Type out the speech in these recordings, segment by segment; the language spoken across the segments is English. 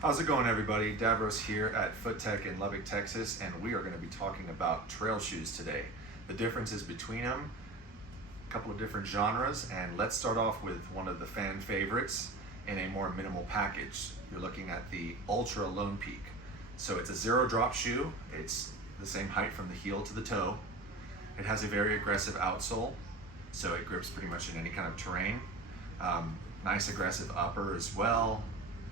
How's it going, everybody? Davros here at FootTech in Lubbock, Texas, and we are going to be talking about trail shoes today. The differences between them, a couple of different genres, and let's start off with one of the fan favorites in a more minimal package. You're looking at the Ultra Lone Peak. So it's a zero drop shoe. It's the same height from the heel to the toe. It has a very aggressive outsole, so it grips pretty much in any kind of terrain. Nice aggressive upper as well.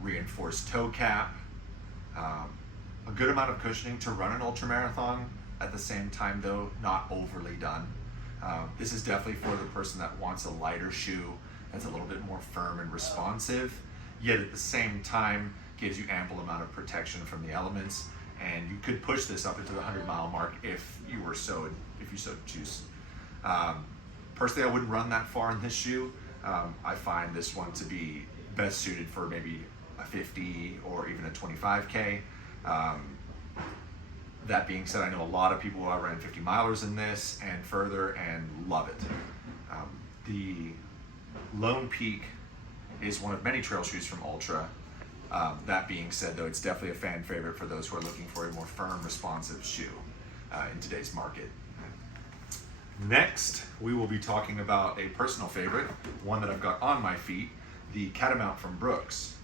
Reinforced toe cap, a good amount of cushioning to run an ultra marathon. At the same time, though, not overly done. This is definitely for the person that wants a lighter shoe that's a little bit more firm and responsive, yet at the same time gives you ample amount of protection from the elements. And you could push this up into the 100-mile mark if you so choose. Personally, I wouldn't run that far in this shoe. I find this one to be best suited for maybe a 50 or even a 25K. That being said, I know a lot of people who have ran 50 milers in this and further and love it. The Lone Peak is one of many trail shoes from Ultra. That being said, though, it's definitely a fan favorite for those who are looking for a more firm, responsive shoe in today's market. Next, we will be talking about a personal favorite, one that I've got on my feet, the Catamount from Brooks.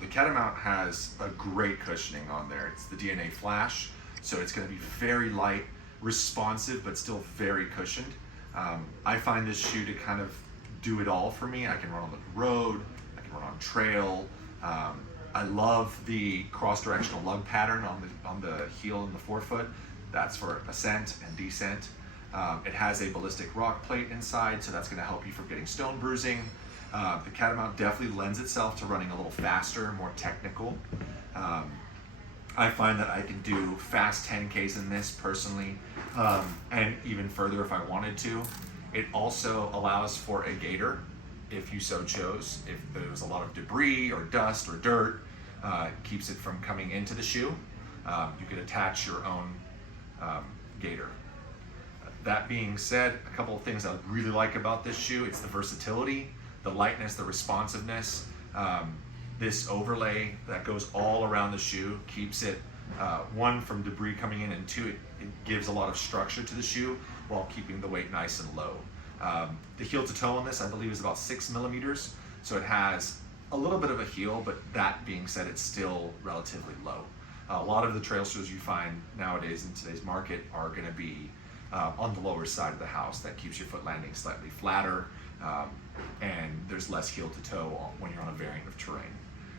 The Catamount has a great cushioning on there. It's the DNA Flash, so it's going to be very light, responsive, but still very cushioned. I find this shoe to kind of do it all for me. I can run on the road, I can run on trail. I love the cross-directional lug pattern on the heel and the forefoot. That's for ascent and descent. It has a ballistic rock plate inside, so that's going to help you from getting stone bruising. The Catamount definitely lends itself to running a little faster, more technical. I find that I can do fast 10Ks in this personally, and even further if I wanted to. It also allows for a gaiter if you so chose. If there's a lot of debris or dust or dirt, keeps it from coming into the shoe. You could attach your own gaiter. That being said, a couple of things I really like about this shoe, it's the versatility, the lightness, the responsiveness. This overlay that goes all around the shoe keeps it, one, from debris coming in, and two, it gives a lot of structure to the shoe while keeping the weight nice and low. The heel to toe on this, I believe, is about 6 millimeters, so it has a little bit of a heel, but that being said, it's still relatively low. A lot of the trail shoes you find nowadays in today's market are going to be on the lower side of the house. That keeps your foot landing slightly flatter, and there's less heel to toe when you're on a variant of terrain.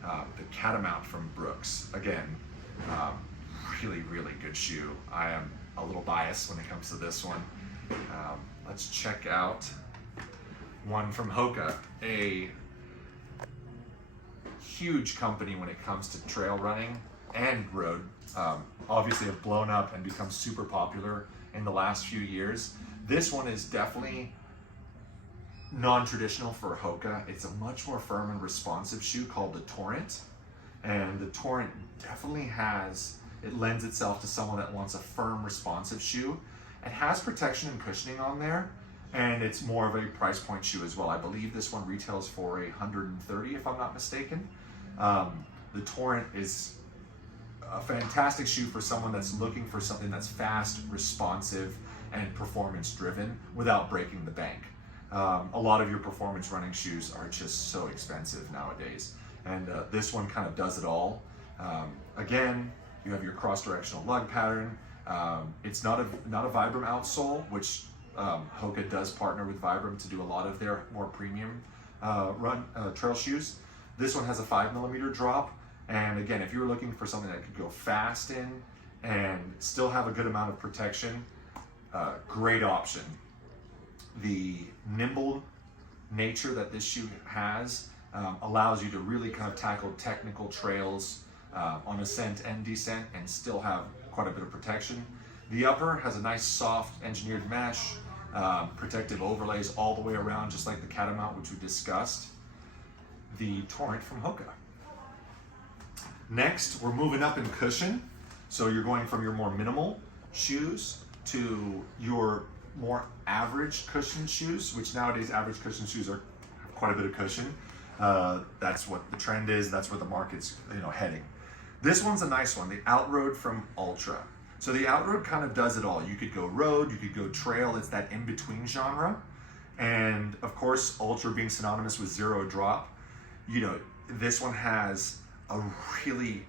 The Catamount from Brooks, again, really, really good shoe. I am a little biased when it comes to this one. Let's check out one from Hoka, a huge company when it comes to trail running and road. Obviously have blown up and become super popular in the last few years. This one is definitely non-traditional for Hoka. It's a much more firm and responsive shoe called the Torrent, and the Torrent definitely lends itself to someone that wants a firm, responsive shoe. It has protection and cushioning on there, and it's more of a price point shoe as well. I believe this one retails for $130 if I'm not mistaken. The Torrent is a fantastic shoe for someone that's looking for something that's fast, responsive, and performance driven without breaking the bank. A lot of your performance running shoes are just so expensive nowadays, and this one kind of does it all. Again, you have your cross-directional lug pattern. It's not a Vibram outsole, which Hoka does partner with Vibram to do a lot of their more premium trail shoes. This one has a 5 millimeter drop, and again, if you were looking for something that could go fast in and still have a good amount of protection, great option. The nimble nature that this shoe has allows you to really kind of tackle technical trails on ascent and descent and still have quite a bit of protection. The upper has a nice soft engineered mesh, protective overlays all the way around, just like the Catamount, which we discussed. The Torrent from Hoka. Next, we're moving up in cushion. So you're going from your more minimal shoes to your more average cushion shoes, which nowadays average cushion shoes have quite a bit of cushion. That's what the trend is. That's where the market's heading. This one's a nice one, the Outroad from Altra. So the Outroad kind of does it all. You could go road, you could go trail. It's that in-between genre. And of course, Ultra being synonymous with zero drop, this one has a really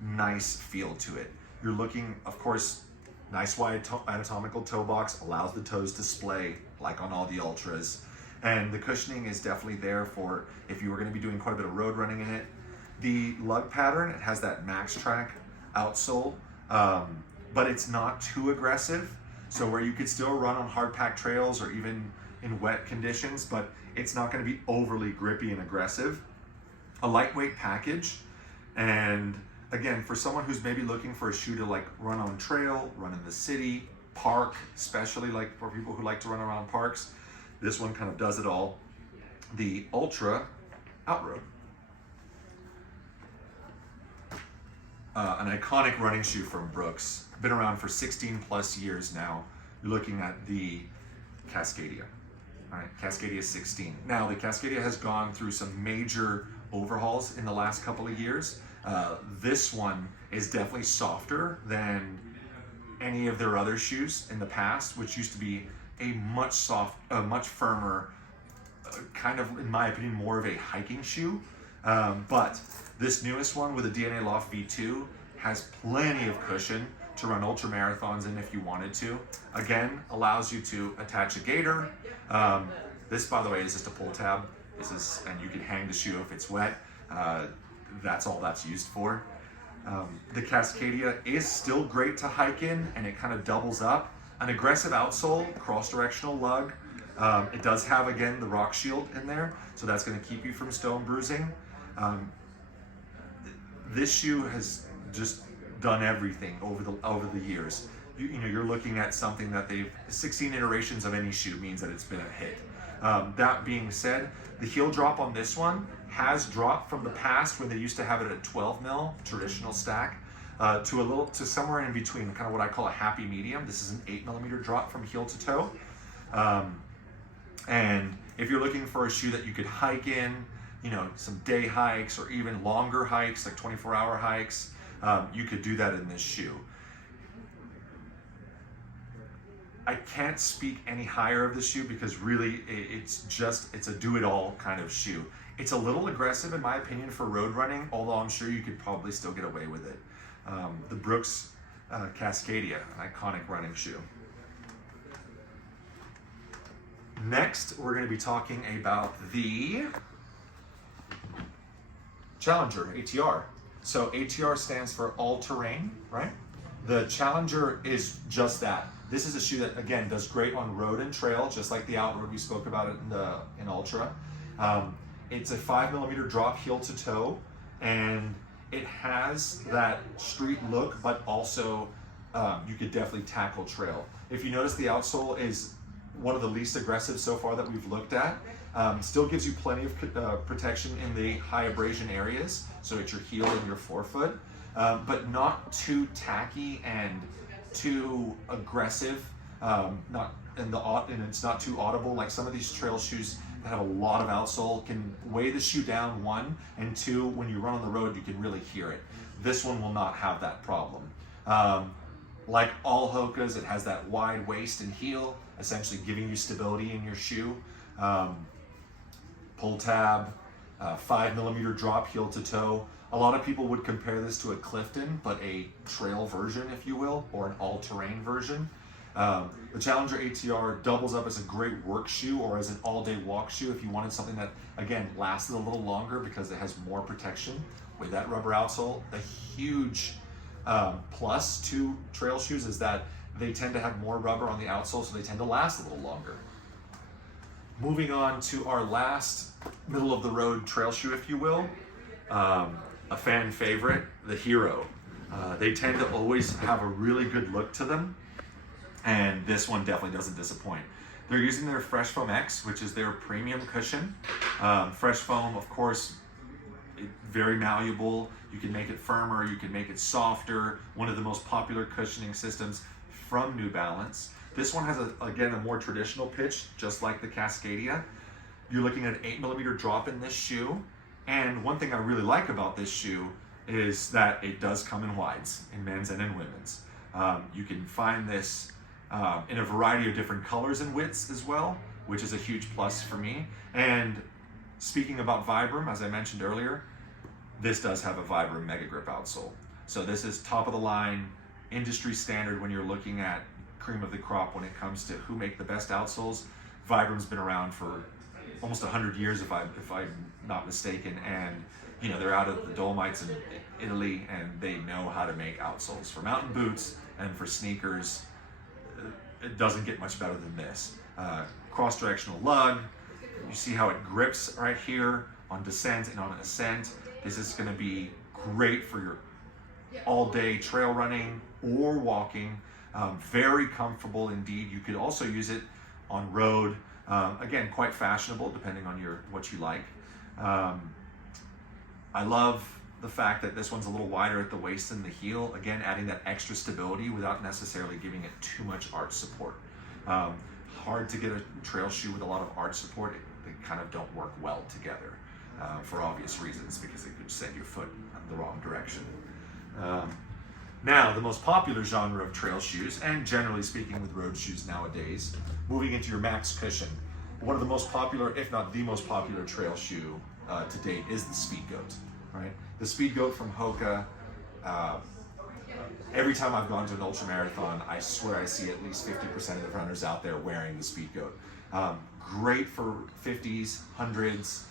nice feel to it. You're looking, of course, nice wide anatomical toe box, allows the toes to splay like on all the Ultras. And the cushioning is definitely there for if you were going to be doing quite a bit of road running in it. The lug pattern, it has that Max Track outsole, but it's not too aggressive. So where you could still run on hard packed trails or even in wet conditions, but it's not going to be overly grippy and aggressive. A lightweight package, and again, for someone who's maybe looking for a shoe to like run on trail, run in the city, park, especially like for people who like to run around parks, this one kind of does it all. The Ultra Outroad. An iconic running shoe from Brooks, been around for 16 plus years now. You're looking at the Cascadia. All right, Cascadia 16. Now the Cascadia has gone through some major overhauls in the last couple of years. This one is definitely softer than any of their other shoes in the past, which used to be a much firmer, kind of, in my opinion, more of a hiking shoe. But this newest one with a DNA Loft V2 has plenty of cushion to run ultra marathons in if you wanted to. Again, allows you to attach a gaiter. This, by the way, is just a pull tab. And you can hang the shoe if it's wet. That's all that's used for. The Cascadia is still great to hike in, and it kind of doubles up. An aggressive outsole, cross-directional lug. It does have, again, the Rock Shield in there, so that's going to keep you from stone bruising. This shoe has just done everything over the years. You're looking at something that 16 iterations of any shoe means that it's been a hit. That being said, the heel drop on this one has dropped from the past when they used to have it at 12 mil, traditional stack, to somewhere in between, kind of what I call a happy medium. This is an 8 millimeter drop from heel to toe. And if you're looking for a shoe that you could hike in, some day hikes or even longer hikes, like 24-hour hikes, you could do that in this shoe. I can't speak any higher of the shoe because really it's a do-it-all kind of shoe. It's a little aggressive in my opinion for road running, although I'm sure you could probably still get away with it. The Brooks Cascadia, an iconic running shoe. Next, we're going to be talking about the Challenger ATR. So ATR stands for all-terrain, right? The Challenger is just that. This is a shoe that, again, does great on road and trail, just like the Outroad we spoke about it in Ultra. It's a 5 millimeter drop heel to toe, and it has that street look, but also you could definitely tackle trail. If you notice, the outsole is one of the least aggressive so far that we've looked at. Still gives you plenty of protection in the high abrasion areas, so it's your heel and your forefoot, but not too tacky and too aggressive, and it's not too audible. Like some of these trail shoes that have a lot of outsole can weigh the shoe down, one, and two, when you run on the road, you can really hear it. This one will not have that problem. Like all Hokas, it has that wide waist and heel, essentially giving you stability in your shoe. Pull tab, 5 millimeter drop heel to toe. A lot of people would compare this to a Clifton, but a trail version, if you will, or an all-terrain version. The Challenger ATR doubles up as a great work shoe or as an all-day walk shoe if you wanted something that, again, lasted a little longer because it has more protection with that rubber outsole. A huge plus to trail shoes is that they tend to have more rubber on the outsole, so they tend to last a little longer. Moving on to our last middle-of-the-road trail shoe, if you will, a fan favorite, the Hero. They tend to always have a really good look to them, and this one definitely doesn't disappoint. They're using their Fresh Foam X, which is their premium cushion. Fresh Foam, of course, very malleable. You can make it firmer, you can make it softer. One of the most popular cushioning systems from New Balance. This one has, again, a more traditional pitch, just like the Cascadia. You're looking at an 8mm drop in this shoe. And one thing I really like about this shoe is that it does come in wides, in men's and in women's. You can find this in a variety of different colors and widths as well, which is a huge plus for me. And speaking about Vibram, as I mentioned earlier, this does have a Vibram Mega Grip outsole. So this is top of the line, industry standard when you're looking at cream of the crop when it comes to who make the best outsoles. Vibram's been around for almost 100 years if I'm not mistaken, and you know, they're out of the Dolomites in Italy, and they know how to make outsoles for mountain boots and for sneakers. It doesn't get much better than this. Cross-directional lug. You see how it grips right here on descent and on ascent. This is going to be great for your all-day trail running or walking. Very comfortable indeed. You could also use it on road. Again, quite fashionable depending on what you like. I love the fact that this one's a little wider at the waist than the heel. Again, adding that extra stability without necessarily giving it too much arch support. Hard to get a trail shoe with a lot of arch support. They kind of don't work well together for obvious reasons, because it could send your foot in the wrong direction. Now, the most popular genre of trail shoes, and generally speaking with road shoes nowadays, moving into your Max Cushion. One of the most popular, if not the most popular trail shoe to date is the Speedgoat, right? The Speedgoat from Hoka. Every time I've gone to an ultra marathon, I swear I see at least 50% of the runners out there wearing the Speedgoat. Great for 50s, 100s,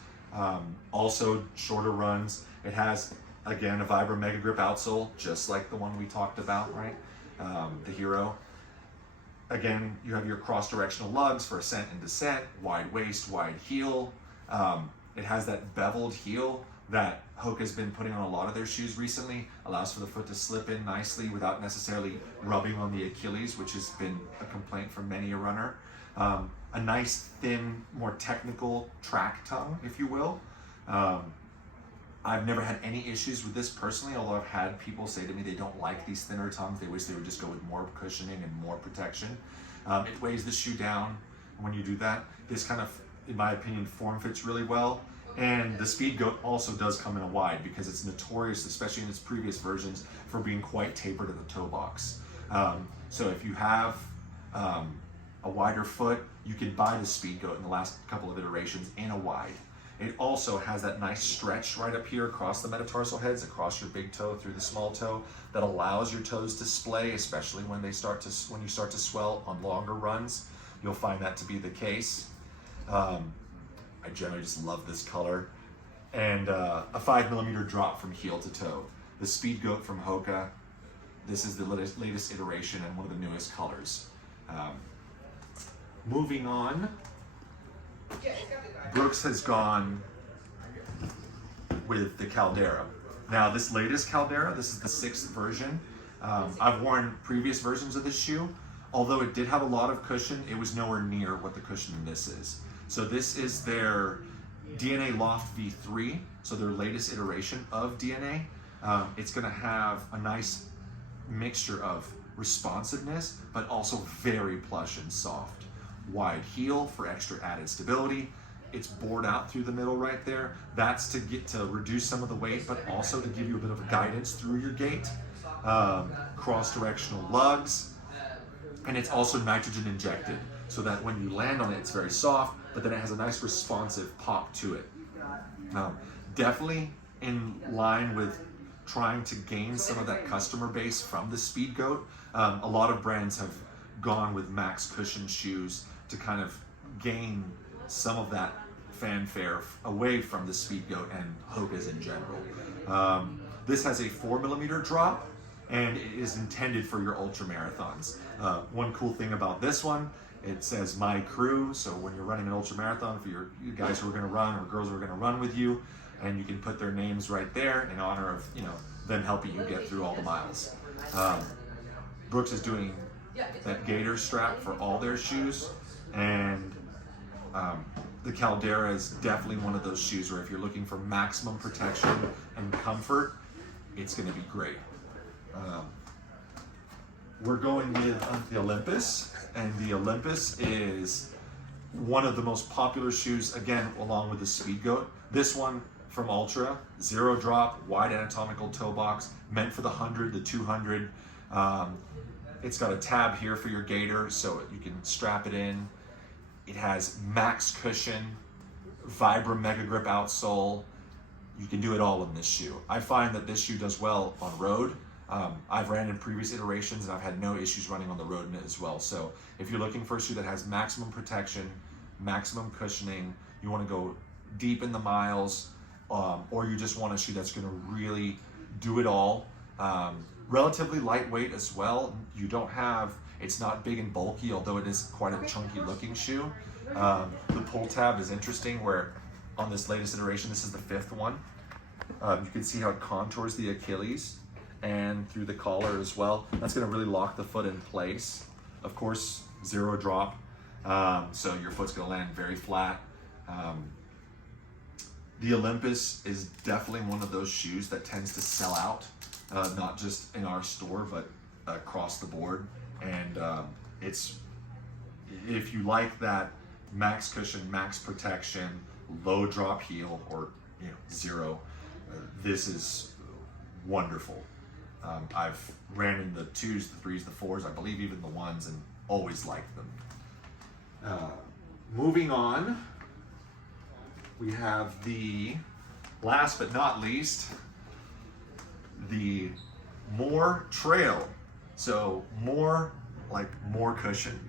also shorter runs. It has, again, a Vibram Mega Grip outsole, just like the one we talked about, right? The Hero. Again, you have your cross-directional lugs for ascent and descent, wide waist, wide heel. It has that beveled heel that Hoka's been putting on a lot of their shoes recently. Allows for the foot to slip in nicely without necessarily rubbing on the Achilles, which has been a complaint from many a runner. A nice, thin, more technical track tongue, if you will. I've never had any issues with this personally, although I've had people say to me they don't like these thinner tongues. They wish they would just go with more cushioning and more protection. It weighs the shoe down when you do that. This kind of, in my opinion, form fits really well. And the Speedgoat also does come in a wide, because it's notorious, especially in its previous versions, for being quite tapered at the toe box. So if you have a wider foot, you can buy the Speedgoat in the last couple of iterations in a wide. It also has that nice stretch right up here across the metatarsal heads, across your big toe through the small toe, that allows your toes to splay, especially when you start to swell on longer runs. You'll find that to be the case. I generally just love this color. And a 5mm drop from heel to toe. The Speedgoat from Hoka. This is the latest iteration and one of the newest colors. Moving on, Brooks has gone with the Caldera. Now, this latest Caldera, this is the 6th version. I've worn previous versions of this shoe. Although it did have a lot of cushion, it was nowhere near what the cushion in this is. So this is their DNA Loft V3, so their latest iteration of DNA. It's gonna have a nice mixture of responsiveness, but also very plush and soft. Wide heel for extra added stability. It's bored out through the middle right there. That's to reduce some of the weight, but also to give you a bit of guidance through your gait. Cross-directional lugs, and it's also nitrogen injected, so that when you land on it, it's very soft, but then it has a nice responsive pop to it. Definitely in line with trying to gain some of that customer base from the Speedgoat. A lot of brands have gone with Max Cushion shoes to kind of gain some of that fanfare away from the Speedgoat and Hoka's in general. This has a 4mm drop, and it is intended for your ultra marathons. One cool thing about this one, it says My Crew, so when you're running an ultra marathon, for you guys who are going to run or girls who are going to run with you, and you can put their names right there in honor of them helping you get through all the miles. Brooks is doing that gator strap for all their shoes, and the Caldera is definitely one of those shoes where if you're looking for maximum protection and comfort, it's going to be great. We're going with the Olympus, and the Olympus is One of the most popular shoes, again, along with the Speedgoat. This one from Altra, zero drop, wide anatomical toe box, meant for the 100, the 200. It's got a tab here for your gaiter, so you can strap it in. It has max cushion, Vibram Mega Grip outsole. You can do it all in this shoe. I find that this shoe does well on road. I've ran in previous iterations and I've had no issues running on the road in it as well. So if you're looking for a shoe that has maximum protection, maximum cushioning, you want to go deep in the miles, or you just want a shoe that's going to really do it all. Relatively lightweight as well. You don't have, it's not big and bulky, although it is quite a chunky looking shoe. The pull tab is interesting, where on this latest iteration, this is the 5th one. You can see how it contours the Achilles and through the collar as well. That's going to really lock the foot in place. Of course, zero drop, so your foot's going to land very flat. The Olympus is definitely one of those shoes that tends to sell out, not just in our store, but across the board. And it's, if you like that max cushion, max protection, low drop heel, or zero, this is wonderful. I've ran in the 2s, the 3s, the 4s, I believe even the 1s, and always liked them. Moving on, we have the, last but not least, the More Trail. So more cushion.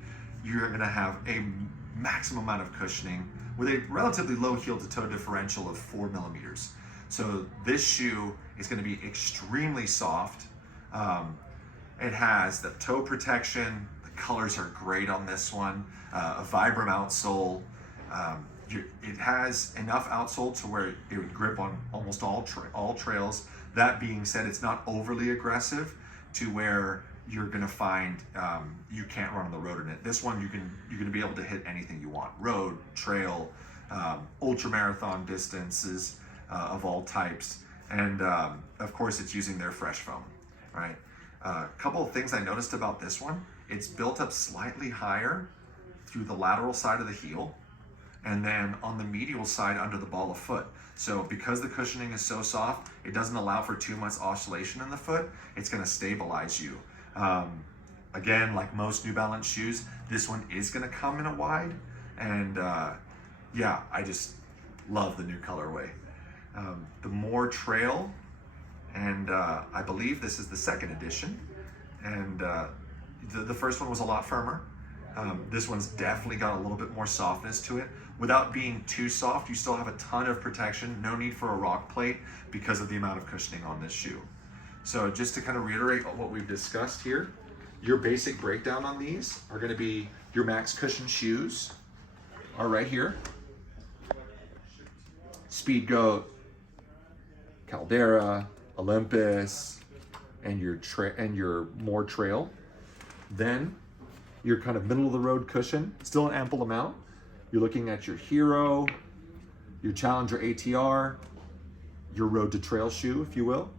You're gonna have a maximum amount of cushioning with a relatively low heel to toe differential of 4 millimeters. So this shoe is going to be extremely soft. It has the toe protection. The colors are great on this one. A Vibram outsole. It has enough outsole to where it would grip on almost all trails. That being said, it's not overly aggressive to where you're going to find you can't run on the road in it. This one, you're going to be able to hit anything you want: road, trail, ultra marathon distances of all types, and of course it's using their fresh foam, right? A couple of things I noticed about this one: it's built up slightly higher through the lateral side of the heel, and then on the medial side under the ball of foot. So because the cushioning is so soft, it doesn't allow for too much oscillation in the foot. It's going to stabilize you. Again, like most New Balance shoes, this one is going to come in a wide, and yeah, I just love the new colorway. The More Trail, and I believe this is the 2nd edition, and the first one was a lot firmer. This one's definitely got a little bit more softness to it. Without being too soft, you still have a ton of protection. No need for a rock plate because of the amount of cushioning on this shoe. So just to kind of reiterate what we've discussed here, your basic breakdown on these are going to be your max cushion shoes are right here. Speedgoat, Caldera, Olympus, and your More Trail. Then your kind of middle of the road cushion, still an ample amount. You're looking at your Hero, your Challenger ATR, your Road to Trail shoe, if you will.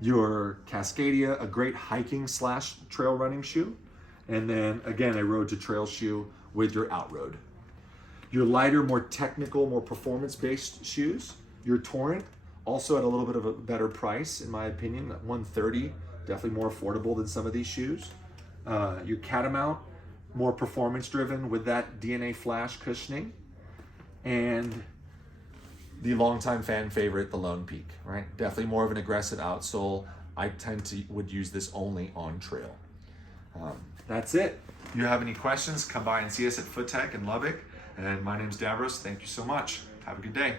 Your Cascadia, a great hiking / trail running shoe. And then again, a Road to Trail shoe with your Outroad. Your lighter, more technical, more performance-based shoes. Your Torrent, also at a little bit of a better price, in my opinion, at $130, definitely more affordable than some of these shoes. Your Catamount, more performance-driven with that DNA Flash cushioning. And the longtime fan favorite, the Lone Peak, right? Definitely more of an aggressive outsole. I would use this only on trail. That's it. If you have any questions, come by and see us at Foot Tech in Lubbock. And my name's Davros. Thank you so much. Have a good day.